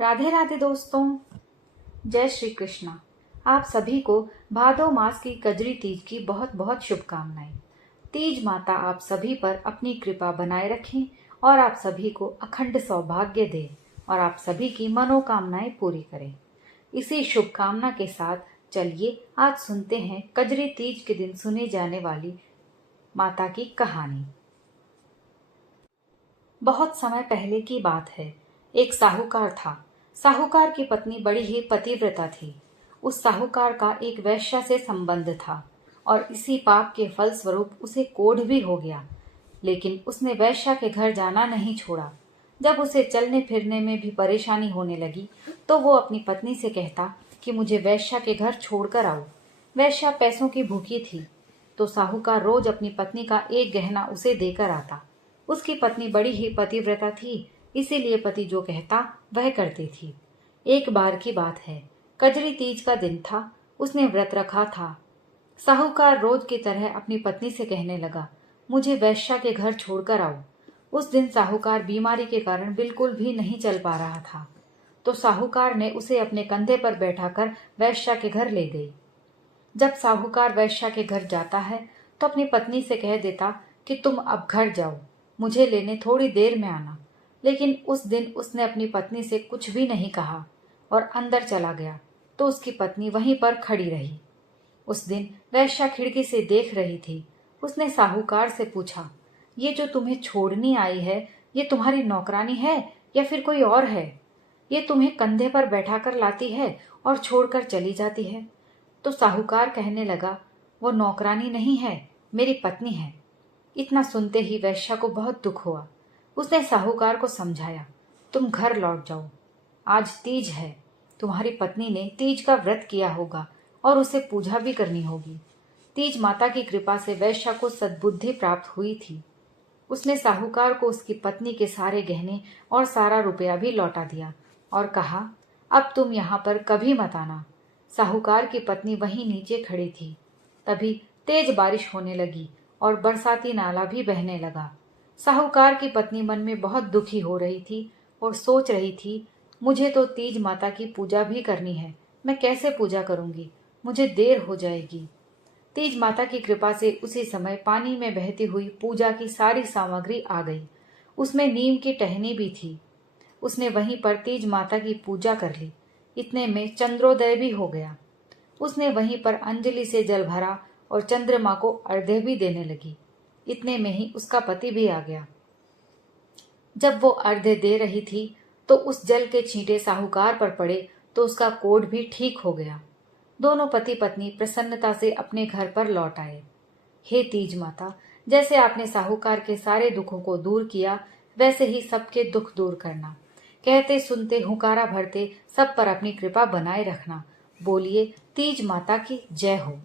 राधे राधे दोस्तों, जय श्री कृष्णा। आप सभी को भादो मास की कजरी तीज की बहुत बहुत शुभकामनाएं। तीज माता आप सभी पर अपनी कृपा बनाए रखें और आप सभी को अखंड सौभाग्य दे और आप सभी की मनोकामनाएं पूरी करें। इसी शुभकामना के साथ चलिए आज सुनते हैं कजरी तीज के दिन सुने जाने वाली माता की कहानी। बहुत समय पहले की बात है। एक साहूकार था। साहूकार की पत्नी बड़ी ही पतिव्रता थी। उस साहूकार का एक वैश्या से संबंध था और इसी पाप के फलस्वरूप उसे कोढ़ भी हो गया। लेकिन उसने वैश्या के घर जाना नहीं छोड़ा। जब उसे चलने फिरने में भी परेशानी होने लगी तो वो अपनी पत्नी से कहता कि मुझे वैश्या के घर छोड़कर आओ। वैश्या पैसों की भूखी थी तो साहूकार रोज अपनी पत्नी का एक गहना उसे देकर आता। उसकी पत्नी बड़ी ही पतिव्रता थी, इसीलिए पति जो कहता वह करती थी। एक बार की बात है, कजरी तीज का दिन था। उसने व्रत रखा था। साहूकार रोज की तरह अपनी पत्नी से कहने लगा, मुझे वैश्या के घर छोड़कर आओ। उस दिन साहूकार बीमारी के कारण बिल्कुल भी नहीं चल पा रहा था, तो साहूकार ने उसे अपने कंधे पर बैठाकर वैश्या के घर ले गई। जब साहूकार वैश्या के घर जाता है तो अपनी पत्नी से कह देता कि तुम अब घर जाओ, मुझे लेने थोड़ी देर में आना। लेकिन उस दिन उसने अपनी पत्नी से कुछ भी नहीं कहा और अंदर चला गया तो उसकी पत्नी वहीं पर खड़ी रही। उस दिन वैश्या खिड़की से देख रही थी। उसने साहूकार से पूछा, ये जो तुम्हें छोड़नी आई है, ये तुम्हारी नौकरानी है या फिर कोई और है? ये तुम्हें कंधे पर बैठाकर लाती है और छोड़कर चली जाती है। तो साहूकार कहने लगा, वो नौकरानी नहीं है, मेरी पत्नी है। इतना सुनते ही वैश्या को बहुत दुख हुआ। उसने साहूकार को समझाया, तुम घर लौट जाओ, आज तीज है। तुम्हारी पत्नी ने तीज का व्रत किया होगा और उसे पूजा भी करनी होगी। तीज माता की कृपा से वैश्या को सद्बुद्धि प्राप्त हुई थी। उसने साहूकार को उसकी पत्नी के सारे गहने और सारा रुपया भी लौटा दिया और कहा, अब तुम यहाँ पर कभी मत आना। साहूकार की पत्नी वहीं नीचे खड़ी थी। तभी तेज बारिश होने लगी और बरसाती नाला भी बहने लगा। साहूकार की पत्नी मन में बहुत दुखी हो रही थी और सोच रही थी, मुझे तो तीज माता की पूजा भी करनी है, मैं कैसे पूजा करूंगी, मुझे देर हो जाएगी। तीज माता की कृपा से उसी समय पानी में बहती हुई पूजा की सारी सामग्री आ गई। उसमें नीम की टहनी भी थी। उसने वहीं पर तीज माता की पूजा कर ली। इतने में चंद्रोदय भी हो गया। उसने वहीं पर अंजलि से जल भरा और चंद्रमा को अर्घ्य भी देने लगी। इतने में ही उसका पति भी आ गया। जब वो अर्घ्य दे रही थी तो उस जल के छींटे साहूकार पर पड़े तो उसका कोढ़ भी ठीक हो गया। दोनों पति पत्नी प्रसन्नता से अपने घर पर लौट आए। हे तीज माता, जैसे आपने साहूकार के सारे दुखों को दूर किया, वैसे ही सबके दुख दूर करना। कहते सुनते हुंकारा भरते सब पर अपनी कृपा बनाए रखना। बोलिए तीज माता की जय हो।